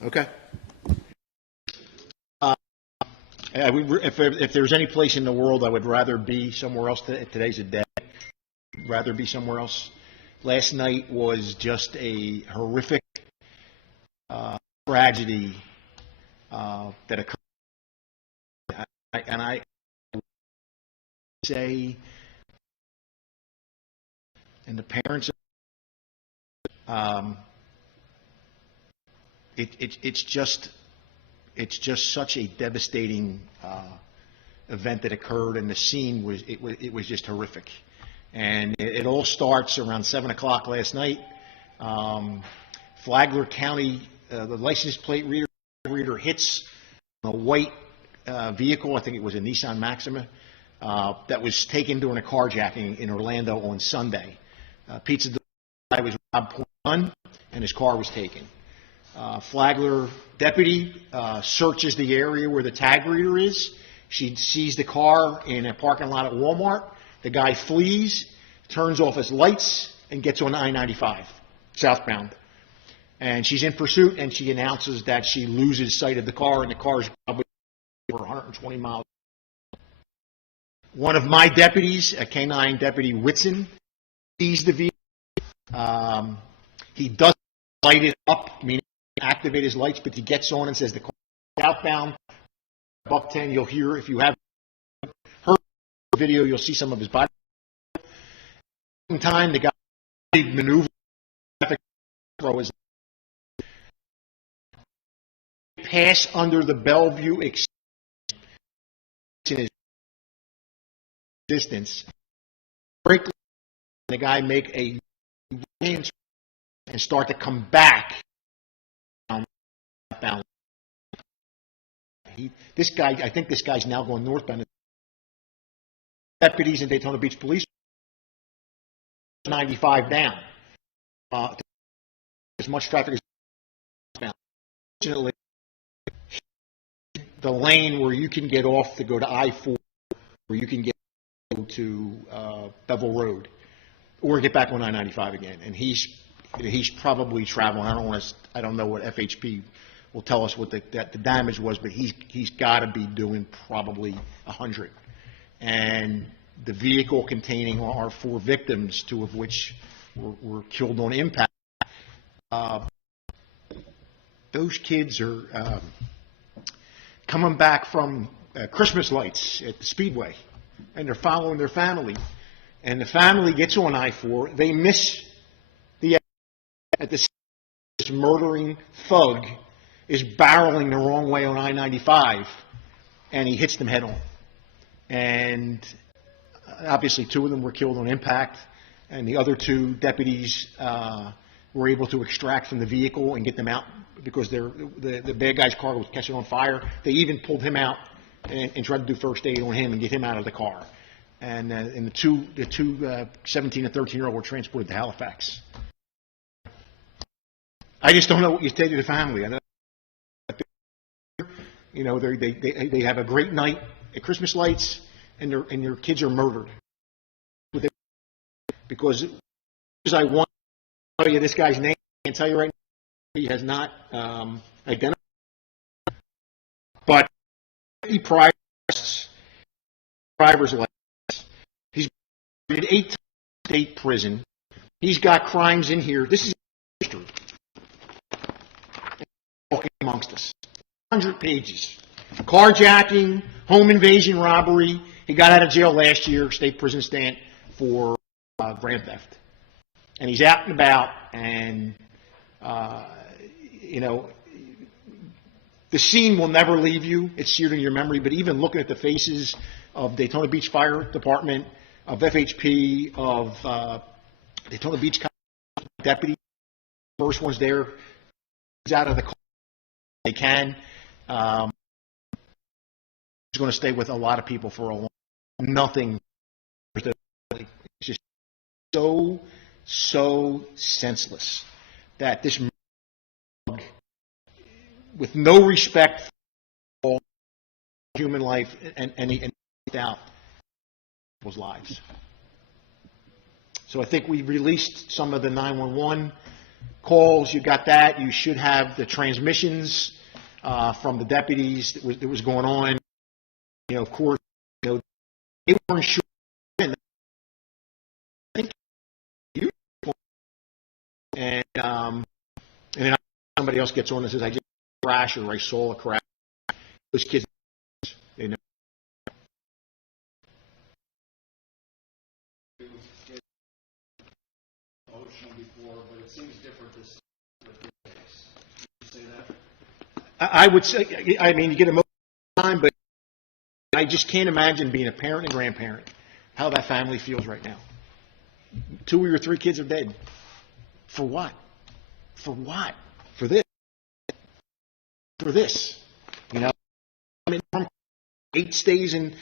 Okay. If there's any place in the world I would rather be somewhere else, today's a day, rather be somewhere else. Last night was just a horrific tragedy that occurred. And I say, and the parents, it's just such a devastating event that occurred, and the scene was just horrific. And it all starts around 7 o'clock last night. Flagler County, the license plate reader hits a white vehicle. I think it was a Nissan Maxima that was taken during a carjacking in Orlando on Sunday. Pizza guy was robbed, point gun, and his car was taken. Flagler deputy searches the area where the tag reader is. She sees the car in a parking lot at Walmart. The guy flees, turns off his lights, and gets on I-95 southbound. And she's in pursuit, and she announces that she loses sight of the car, and the car is probably over 120 miles. One of my deputies, a K-9 deputy Whitson, sees the vehicle. He doesn't light it up, meaning activate his lights, but he gets on and says the car is outbound. Buck 10, you'll hear, if you have heard the video, you'll see some of his body. In time, the guy maneuver throw his pass under the Bellevue in his distance. Break the guy make a and start to come back. This guy, I think this guy's now going northbound. Deputies in Daytona Beach Police 95 down. As much traffic as down. Fortunately, the lane where you can get off to go to I-4, where you can get to Bevel Road, or get back on I-95 again. And he's probably traveling. I don't know what FHP will tell us what the damage was, but he's got to be doing probably 100. And the vehicle containing our 4 victims, 2 of which were killed on impact. Those kids are coming back from Christmas lights at the Speedway, and they're following their family. And the family gets on I-4. They miss at this murdering thug is barreling the wrong way on I-95, and he hits them head on. And obviously 2 of them were killed on impact, and the other 2 deputies were able to extract from the vehicle and get them out because the bad guy's car was catching on fire. They even pulled him out and tried to do first aid on him and get him out of the car. And the two 17 and 13-year-old were transported to Halifax. I just don't know what you say to the family. I know, they have a great night at Christmas lights, and their kids are murdered. Because as I want to tell you this guy's name, I can't tell you right now. He has not identified. But he prior driver's license. He's been 8 times in state prison. He's got crimes in here. This is history. Walking amongst us. 100 pages. Carjacking, home invasion, robbery. He got out of jail last year, state prison stint for grand theft. And he's out and about, and the scene will never leave you. It's seared in your memory. But even looking at the faces of Daytona Beach Fire Department, of FHP, of Daytona Beach deputy, first ones there, he's out of the car. They can. He's going to stay with a lot of people for a long time. Nothing. It's just so senseless that this with no respect for human life and without people's lives. So I think we released some of the 911 calls, you got that. You should have the transmissions from the deputies that was going on. You know, of course, you know, they weren't sure. I think you and then somebody else gets on and says, "I just crash," or "I saw a crash." Those kids, they know. Before, but it seems different this case. Would you say that? I would say, I mean, you get emotional time, but I just can't imagine being a parent and grandparent, how that family feels right now. 2 or 3 kids are dead. For what? For what? For this? For this? You know, I mean, 8 stays in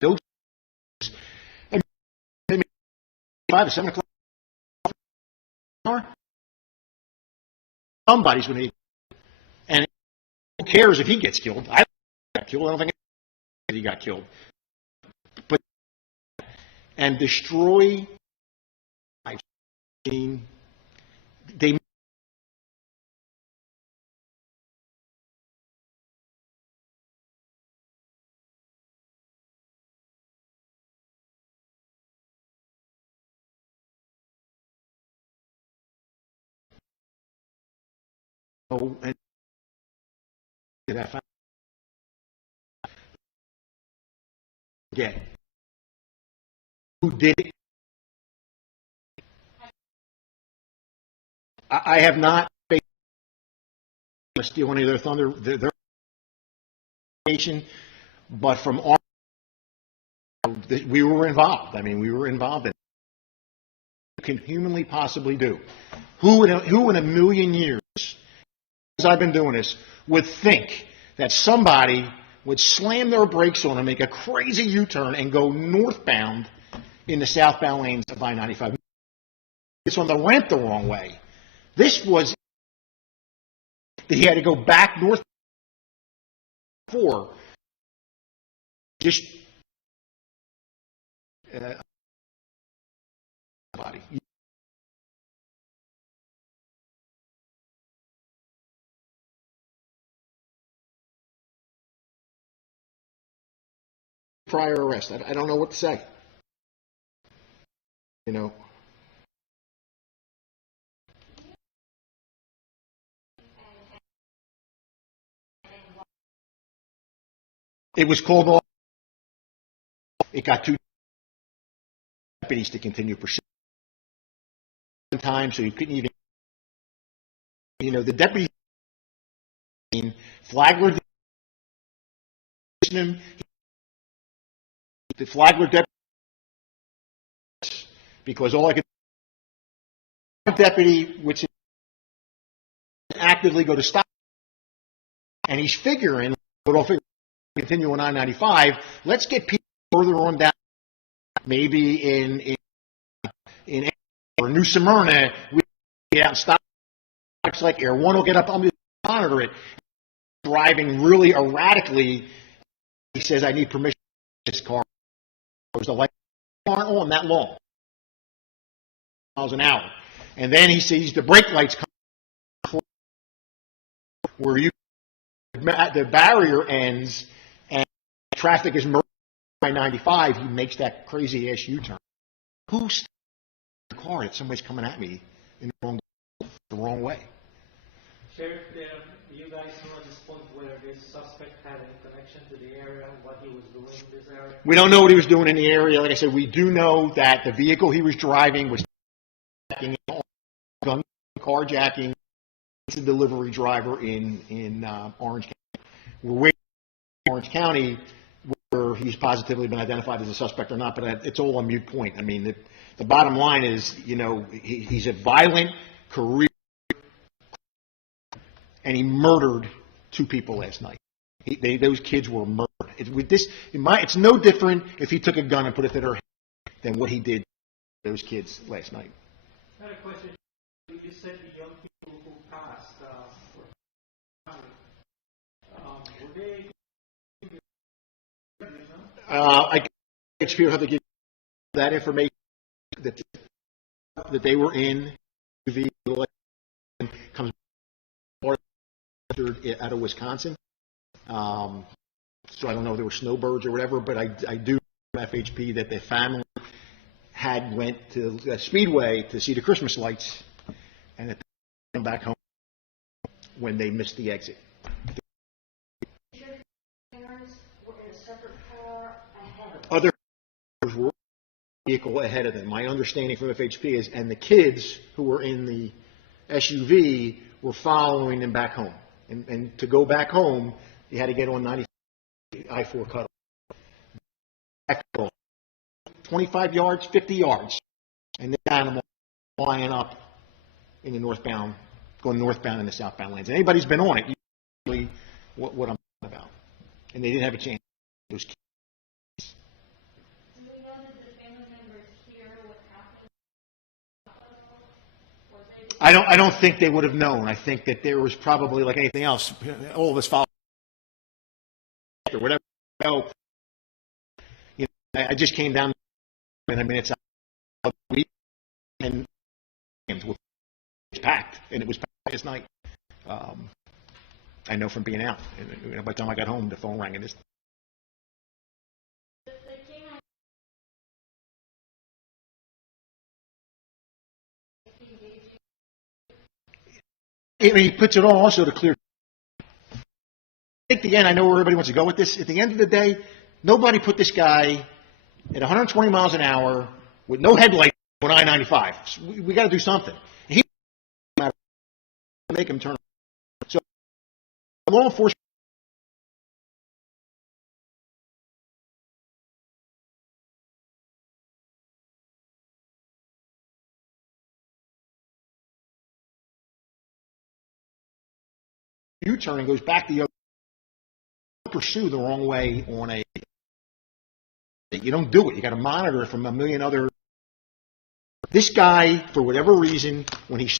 those, and maybe 5 to 7 o'clock. Somebody's going to, and who cares if he gets killed? I got killed. I don't think he got killed. But and destroy. They and that again. Who did it? I have not steal any of their thunder, their information, but from our, we were involved. I mean, we were involved in it. What can humanly possibly do? Who in a million years, as I've been doing this, would think that somebody would slam their brakes on and make a crazy U-turn and go northbound in the southbound lanes of I-95? It's on the ramp the wrong way. This was that he had to go back north for just body. Prior arrest. I don't know what to say. You know. It was called off. It got 2 deputies to continue pursuing time, so you couldn't even. You know, the deputy Flagler him. The Flagler deputy, because all I could deputy, which actively go to stop, and he's figuring, but I'll figure continue on I-95. Let's get people further on down, maybe in or New Smyrna. We get out and stop. It's like Air One will get up on the monitor it, driving really erratically. He says, "I need permission to this car." The lights aren't on that long, miles an hour, and then he sees the brake lights come where the barrier ends and traffic is merged by 95. He makes that crazy ass U-turn. Who's the car that somebody's coming at me in the wrong way? Sheriff, you guys know at this point whether this suspect had any connection to the area, what he was doing in this area? We don't know what he was doing in the area. Like I said, we do know that the vehicle he was driving was carjacking the delivery driver in Orange County. We're waiting in Orange County whether he's positively been identified as a suspect or not, but it's all a moot point. I mean, the bottom line is, you know, he's a violent career, and he murdered 2 people last night. Those kids were murdered. It's no different if he took a gun and put it to their head than what he did to those kids last night. I had a question. You said the young people who passed were they? I guess people have to give that information that they were in the vehicle out of Wisconsin. So I don't know if there were snowbirds or whatever, but I do know FHP that the family had went to the Speedway to see the Christmas lights, and that they came back home when they missed the exit. Parents were in a separate car ahead of them. Other cars were in the vehicle ahead of them. My understanding from FHP is, and the kids who were in the SUV were following them back home. And to go back home, you had to get on 95 I-4 cutoff. Back home. 25 yards, 50 yards, and the animal flying up in the northbound, going northbound in the southbound lanes. And anybody's been on it, you know what I'm talking about. And they didn't have a chance. Those kids. Do we know that the family members hear what happened? Or they I don't think they would have known. I think that there was probably, like anything else, all of us followed or whatever. You know, I just came down, and I mean, it's a week, and it was packed, and it was packed last night. I know from being out. And, by the time I got home, the phone rang, and this. I mean, he puts it on also to clear. At the end, I know where everybody wants to go with this. At the end of the day, nobody put this guy at 120 miles an hour with no headlights on I-95. So we got to do something. And he make him turn. So law enforcement. U-turn and goes back the other. Pursue the wrong way on a. You don't do it. You got to monitor it from a million other. This guy, for whatever reason, when he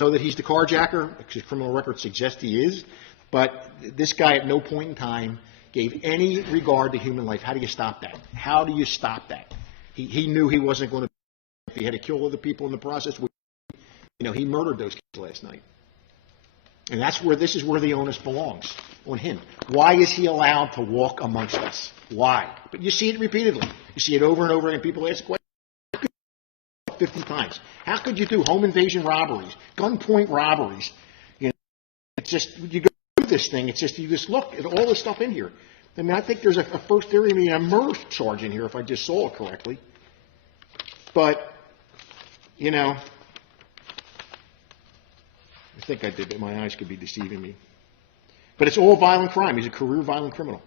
know that he's the carjacker, because criminal records suggest he is, but this guy at no point in time gave any regard to human life. How do you stop that? How do you stop that? He knew he wasn't going to. If he had to kill other people in the process, you know, he murdered those kids last night. And this is where the onus belongs, on him. Why is he allowed to walk amongst us? Why? But you see it repeatedly. You see it over and over again. People ask questions 50 times. How could you do home invasion robberies, gunpoint robberies? You know, it's just, you go through this thing, it's just, you just look at all the stuff in here. I mean, I think there's a first degree, a murder charge in here, if I just saw it correctly. But, you know, I think I did, but my eyes could be deceiving me. But it's all violent crime. He's a career violent criminal.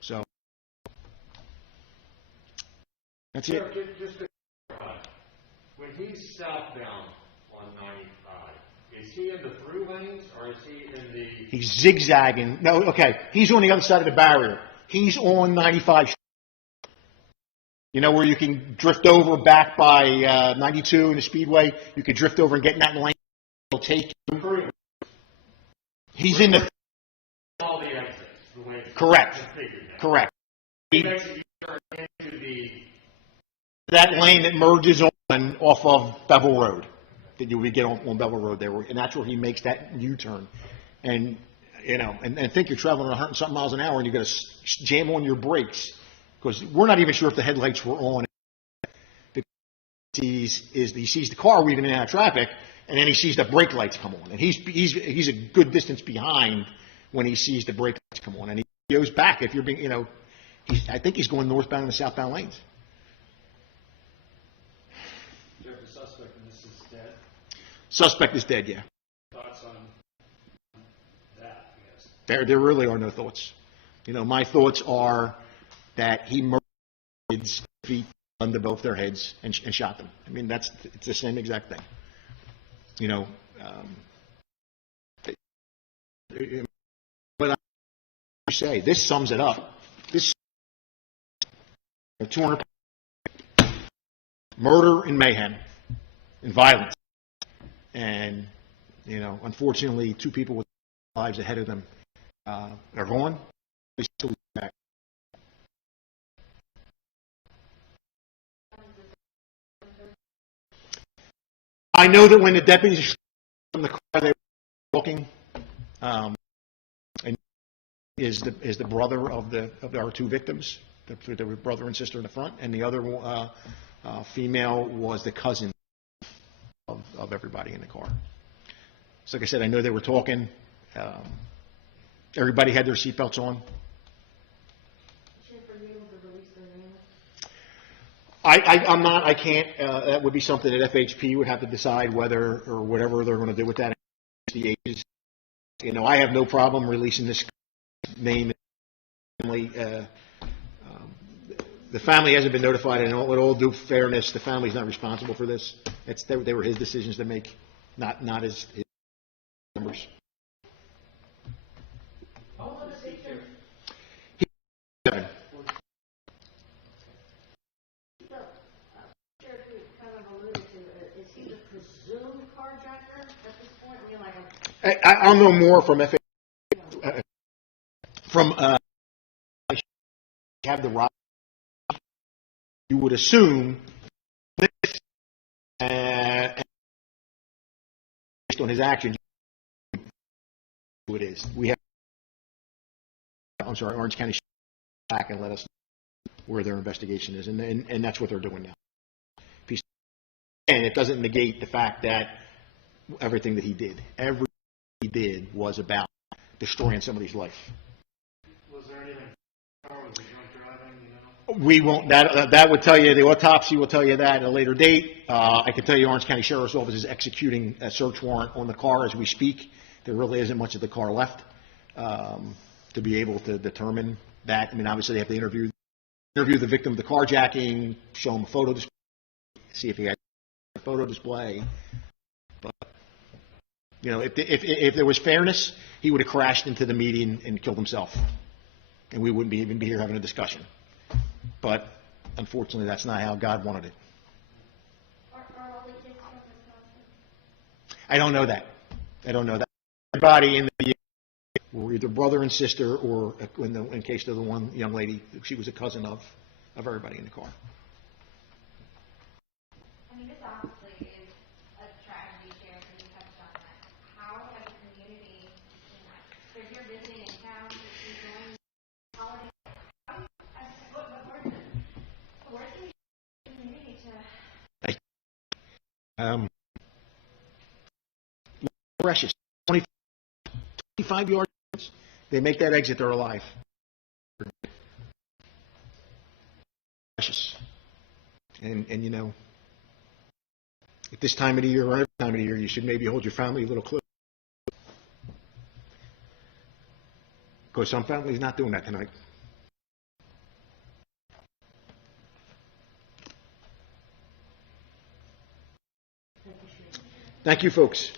So, that's it. Sir, just to clarify, when he's southbound on 95, is he in the through lanes or is he in the... He's zigzagging. No, okay. He's on the other side of the barrier. He's on 95. You know, where you can drift over back by 92 in the Speedway. You could drift over and get in that lane. It'll take you. He's in the... all the exits, the way it's Correct. configured now. Correct. He makes a U-turn into the... That lane that merges on off of Bevel Road, that you would get on Bevel Road there, and that's where he makes that U-turn. And, you know, and think you're traveling 100 and something miles an hour and you're going to jam on your brakes, because we're not even sure if the headlights were on. He sees the car weaving in and out of traffic, and then he sees the brake lights come on. And he's a good distance behind when he sees the brake lights come on. And he goes back. If you're being, you know, I think he's going northbound and southbound lanes. Do you have a suspect and this is dead? Suspect is dead, yeah. Thoughts on that, I guess? There really are no thoughts. You know, my thoughts are that he murdered kids, feet under both their heads, and shot them. I mean, it's the same exact thing. You know, what I say, this sums it up. This 200 murder and mayhem and violence, and you know, unfortunately, 2 people with lives ahead of them are gone. They still back. I know that when the deputies from the car they were walking, and is the brother of our two victims. There were brother and sister in the front, and the other female was the cousin of everybody in the car. So like I said, I know they were talking. Everybody had their seatbelts on. I'm not, I can't, that would be something that FHP would have to decide whether, or whatever they're going to do with that. The ages. You know, I have no problem releasing this name. The family hasn't been notified, and with all due fairness, the family's not responsible for this. They were his decisions to make, not his numbers. He's 7. I'll know more from FA. Have the right. You would assume this, based on his actions, who it is. We have. I'm sorry, Orange County back and let us know where their investigation is, and that's what they're doing now. And it doesn't negate the fact that everything that he did, was about destroying somebody's life. Was there anything? Was he drunk driving? You know. We won't. That would tell you. The autopsy will tell you that at a later date. I can tell you, Orange County Sheriff's Office is executing a search warrant on the car as we speak. There really isn't much of the car left to be able to determine that. I mean, obviously they have to interview the victim of the carjacking, show him a photo display, see if he had a photo display. But you know, if there was fairness, he would have crashed into the meeting and killed himself, and we wouldn't even be here having a discussion. But unfortunately, that's not how God wanted it. Are all the kids from Wisconsin? I don't know that. Everybody in the were either brother and sister, or in case of the one young lady, she was a cousin of everybody in the car. I mean, this obviously is a tragedy, Sheriff, and you touched on that. How, as a community, if you're visiting in town, enjoying holidays, what work can you do in the community to... Precious. 25 yards. They make that exit, they're alive. Precious. And you know, at this time of the year or every time of the year, you should maybe hold your family a little closer. Because some families not doing that tonight. Thank you, folks.